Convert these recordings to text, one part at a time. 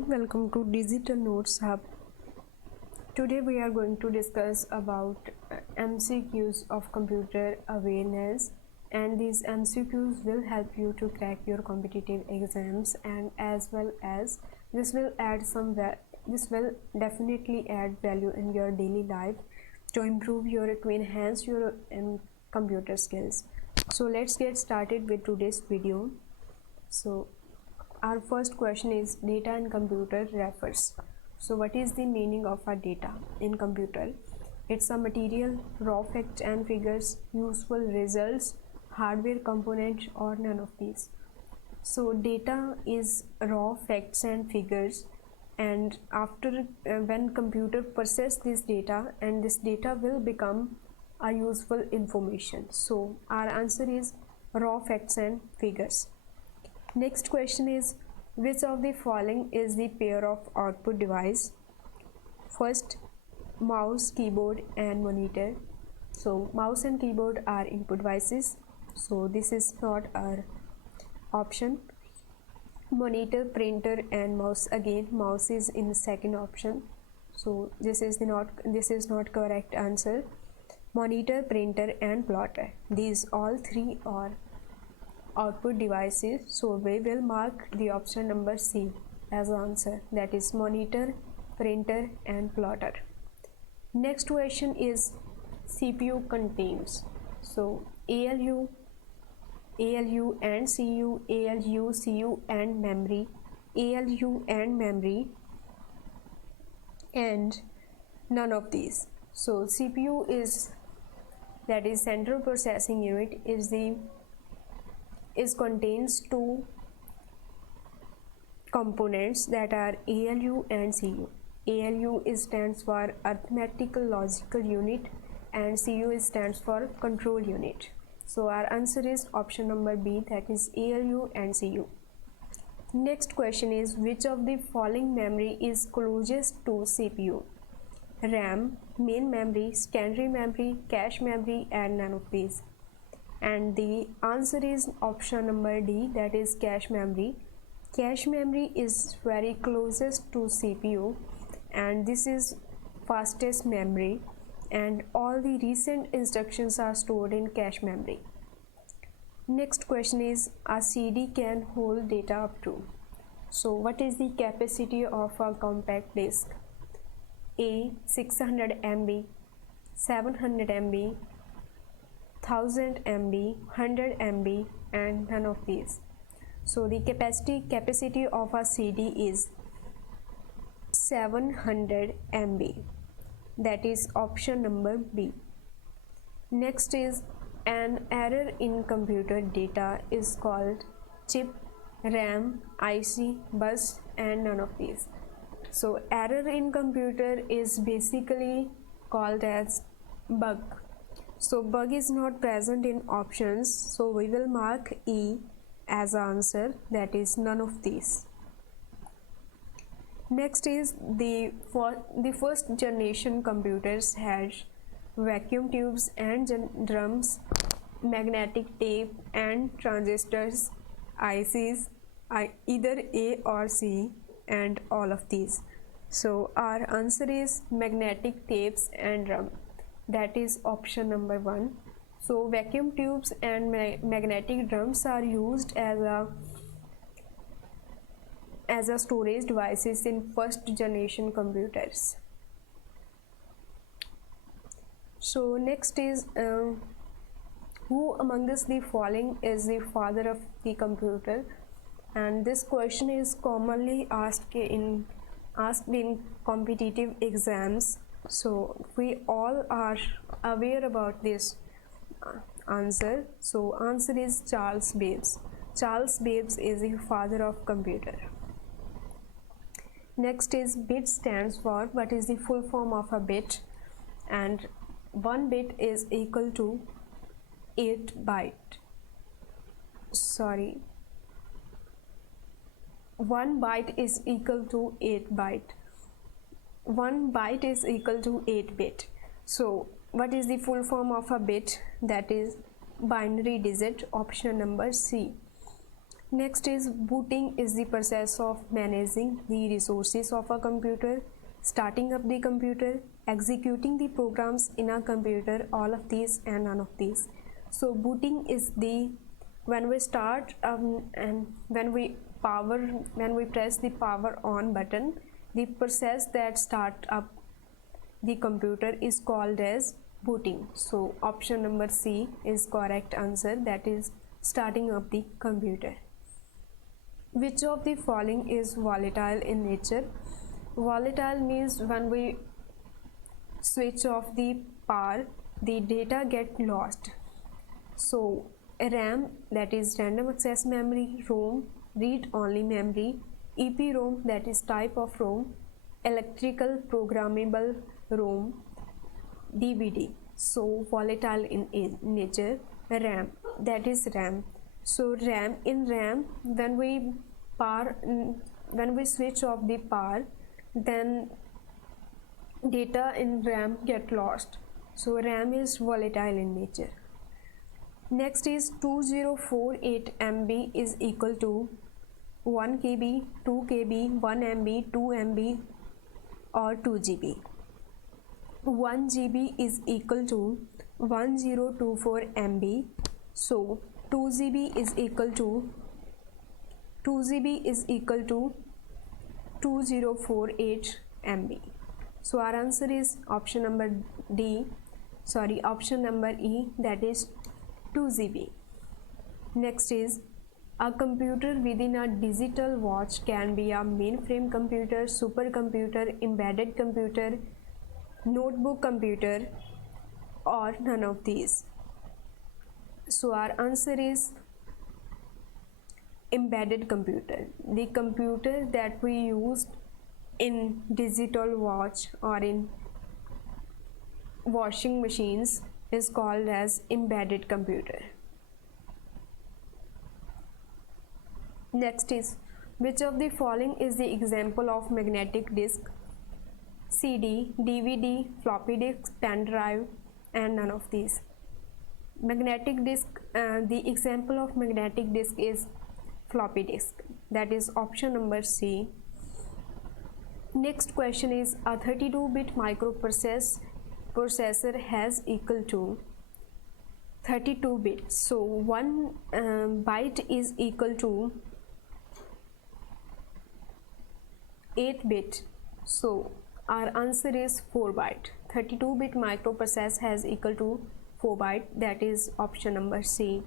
everyone, welcome to Digital Notes Hub. Today we are going to discuss about MCQs of Computer Awareness, and these MCQs will help you to crack your competitive exams, and as well as this will definitely add value in your daily life to enhance your computer skills. So let's get started with today's video. So our first question is data in computer refers. So what is the meaning of a data in computer? It's a material, raw facts and figures, useful results, hardware components, or none of these. So data is raw facts and figures, and after when computer process this data, and this data will become a useful information. So our answer is raw facts and figures. Next question is, which of the following is the pair of output device? First, mouse, keyboard and monitor. So mouse and keyboard are input devices, so this is not our option. Monitor, printer and mouse, again mouse is in the second option, so this is not correct answer. Monitor, printer and plotter, these all three are output devices, so we will mark the option number C as answer, that is monitor, printer and plotter. Next question is CPU contains. So ALU and CU, ALU, CU and memory, ALU and memory, and none of these. So CPU is, that is central processing unit, contains two components, that are ALU and CU. ALU stands for arithmetical logical unit and CU stands for control unit. So our answer is option number B, that is ALU and CU. Next question is, which of the following memory is closest to CPU? RAM, main memory, secondary memory, cache memory and none of these. And the answer is option number D, that is cache memory. Cache memory is very closest to CPU, and this is fastest memory, and all the recent instructions are stored in cache memory. Next question is, a CD can hold data up to. So what is the capacity of a compact disk? A 600 MB, 700 MB, 1000 MB, 100 MB and none of these. So the capacity of a CD is 700 MB, that is option number B. Next is, an error in computer data is called chip, RAM, IC, bus and none of these. So error in computer is basically called as bug. So bug is not present in options, so we will mark E as answer, that is none of these. Next is, the first generation computers had vacuum tubes and drums, magnetic tape and transistors, ICs, either A or C and all of these. So our answer is magnetic tapes and drum, that is option number 1. So vacuum tubes and magnetic drums are used as a storage devices in first generation computers. So next is, who amongst the following is the father of the computer? And this question is commonly asked in competitive exams, so we all are aware about this answer. So answer is Charles Babbage. Charles Babbage is the father of computer. Next is, bit stands for, what is the full form of a bit? And 1 bit is equal to 8 byte. Sorry, 1 byte is equal to 8 byte. 1 byte is equal to 8 bit. So what is the full form of a bit? That is binary digit, option number C. Next is booting is the process of managing the resources of a computer, starting up the computer, executing the programs in a computer, all of these and none of these. So booting is the when we start and when we press the power on button, the process that start up the computer is called as booting. So option number C is correct answer, that is starting up the computer. Which of the following is volatile in nature? Volatile means when we switch off the power, the data get lost. So RAM, that is random access memory, ROM, read only memory, EPROM, that is type of ROM, electrical programmable ROM, DVD. So volatile in nature. RAM, that is RAM. So RAM, when we switch off the power, then data in RAM get lost. So RAM is volatile in nature. Next is 2048 MB is equal to 1 KB, 2 KB, 1 MB, 2 MB or 2 GB. 1 GB is equal to 1024 MB. So 2 GB is equal to 2048 MB. So our answer is option number E, that is 2 GB. Next is a computer within a digital watch can be a mainframe computer, supercomputer, embedded computer, notebook computer or none of these. So our answer is embedded computer. The computer that we use in digital watch or in washing machines is called as embedded computer. Next is which of the following is the example of magnetic disk? CD, DVD, floppy disk, pen drive and none of these. Magnetic disk, the example of magnetic disk is floppy disk, that is option number C. Next question is a 32-bit microprocessor has equal to 32 bits. So 1 byte is equal to 8 bit. So our answer is 4 byte. 32-bit microprocessor has equal to 4 byte, that is option number C.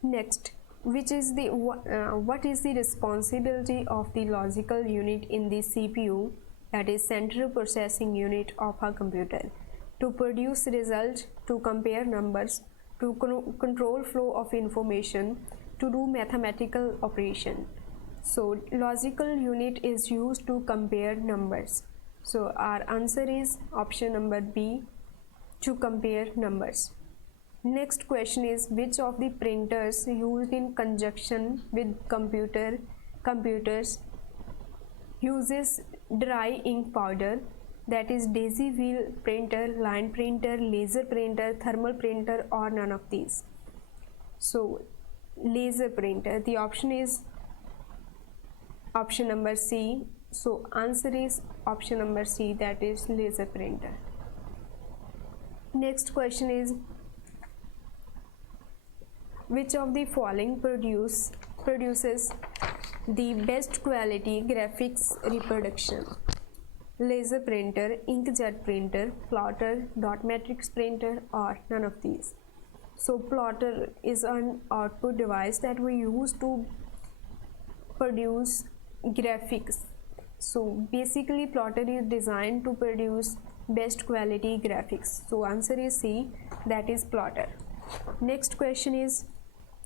Next, what is the responsibility of the logical unit in the CPU, that is central processing unit of a computer? To produce result, to compare numbers, to control flow of information, to do mathematical operation. So logical unit is used to compare numbers. So our answer is option number B, to compare numbers. Next question is which of the printers used in conjunction with computers uses dry ink powder, that is daisy wheel printer, line printer, laser printer, thermal printer or none of these. So laser printer, the option is option number C. So answer is option number C, that is laser printer. Next question is which of the following produces the best quality graphics reproduction? Laser printer, inkjet printer, plotter, dot matrix printer or none of these. So plotter is an output device that we use to produce graphics. So basically plotter is designed to produce best quality graphics. So answer is C, that is plotter. Next question is,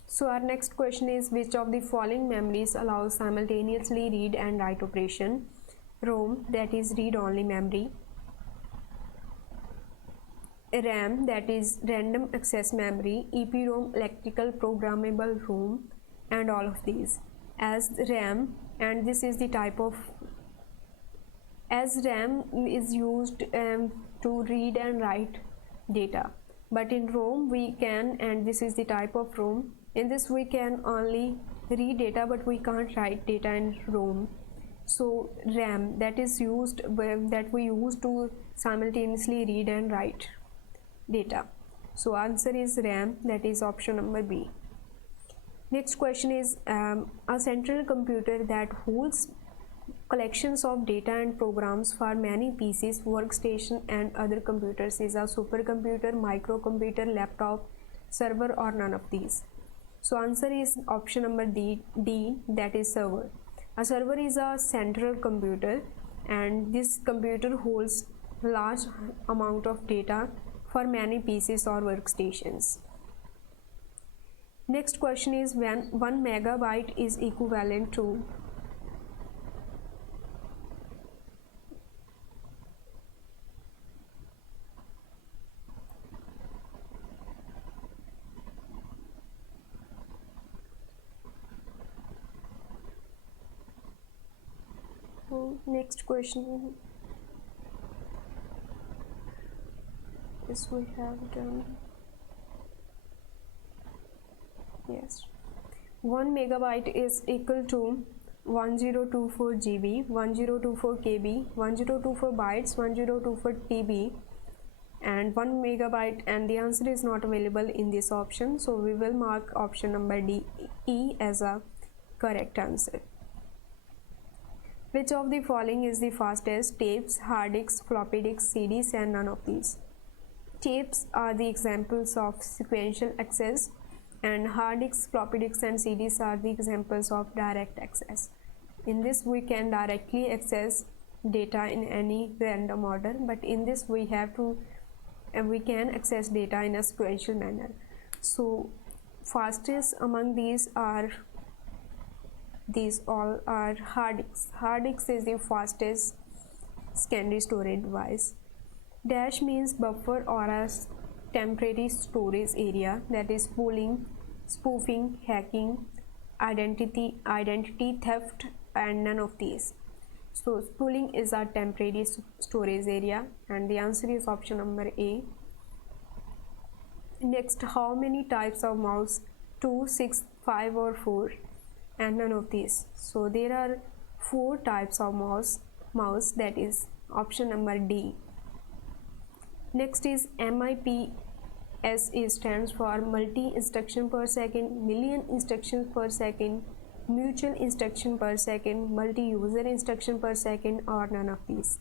so our next question is which of the following memories allows simultaneously read and write operation? ROM, that is read only memory, RAM, that is random access memory, EPROM, electrical programmable ROM and all of these. As RAM, and this is the type of, as RAM is used to read and write data, but in ROM we can, and this is the type of ROM, In this we can only read data, but we can't write data in ROM. So RAM, that is used, that we use to simultaneously read and write data. So answer is RAM, that is option number B. Next question is a central computer that holds collections of data and programs for many PCs, workstation and other computers is a supercomputer, microcomputer, laptop, server, or none of these. So answer is option number D, that is server. A server is a central computer, and this computer holds large amount of data for many PCs or workstations. Next question is when 1 megabyte is equivalent to next question is we have done. Yes, 1 megabyte is equal to 1024 GB, 1024 KB, 1024 bytes, 1024 TB, and 1 megabyte, and the answer is not available in this option, so we will mark option number E as a correct answer. Which of the following is the fastest? Tapes, hard disks, floppy disks, CDs, and none of these. Tapes are the examples of sequential access, and hard disks, floppy disks, and CDs are the examples of direct access. In this we can directly access data in any random order, but in this we can access data in a sequential manner. So fastest among these all are hard disks. Hard disks is the fastest secondary storage device. Dash means buffer or a temporary storage area, that is pooling, spoofing, hacking, identity theft, and none of these. So spooling is a temporary storage area, and the answer is option number A. Next, how many types of mouse? 2, 6, 5, or 4? And none of these. So there are 4 types of mouse, that is option number D. Next is MIPS stands for multi instruction per second, million instructions per second, mutual instruction per second, multi-user instruction per second, or none of these.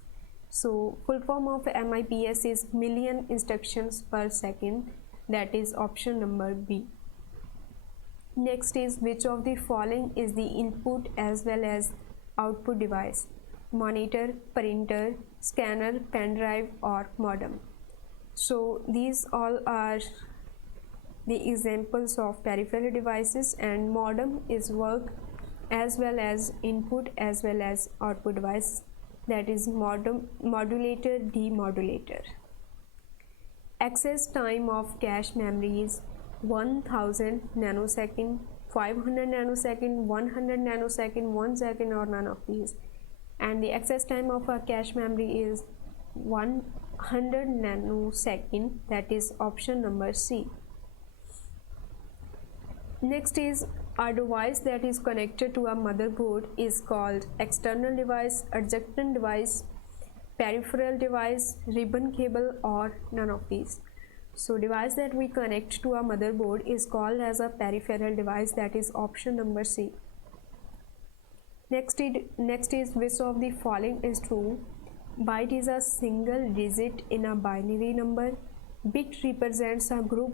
So full form of MIPS is million instructions per second, that is option number B. Next is which of the following is the input as well as output device? Monitor, printer, scanner, pen drive, or modem. So these all are the examples of peripheral devices, and modem is work as well as input as well as output device, that is modulator, demodulator. Access time of cache memory is 1000 nanosecond, 500 nanosecond, 100 nanosecond, 1 second, or none of these. And the access time of a cache memory is 100 nanosecond, that is option number C. Next is a device that is connected to a motherboard is called external device, adjacent device, peripheral device, ribbon cable, or none of these. So device that we connect to a motherboard is called as a peripheral device, that is option number C. Next is which of the following is true? Byte is a single digit in a binary number. Bit represents a group.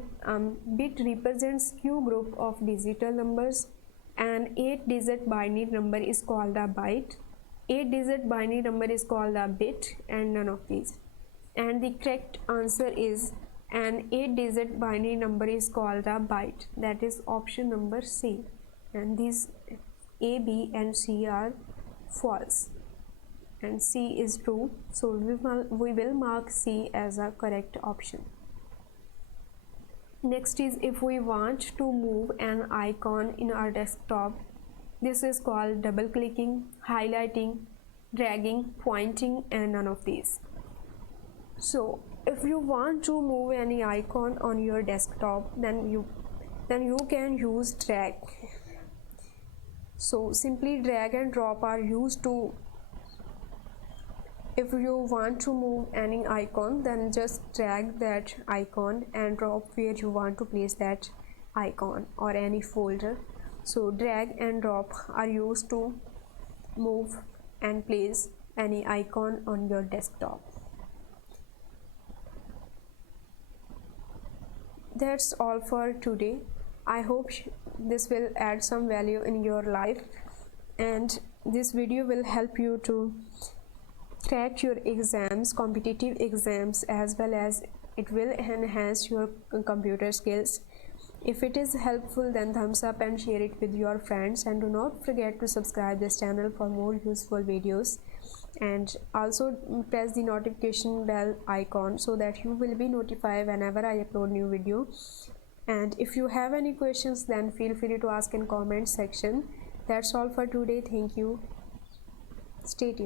Bit represents few group of digital numbers. An 8-digit binary number is called a byte. 8-digit binary number is called a bit, and none of these. And the correct answer is an 8-digit binary number is called a byte, that is option number C. And these A, B, and C are false, and C is true. So we will mark C as a correct option. Next is if we want to move an icon in our desktop, this is called double clicking, highlighting, dragging, pointing, and none of these. So if you want to move any icon on your desktop, then then you can use drag. So simply drag and drop are used to, if you want to move any icon, then just drag that icon and drop where you want to place that icon or any folder. So drag and drop are used to move and place any icon on your desktop. That's all for today. I hope this will add some value in your life, and this video will help you to crack your exams, competitive exams, as well as it will enhance your computer skills. If it is helpful, then thumbs up and share it with your friends, and do not forget to subscribe this channel for more useful videos, and also press the notification bell icon so that you will be notified whenever I upload new video. And if you have any questions, then feel free to ask in comment section. That's all for today. Thank you. Stay tuned.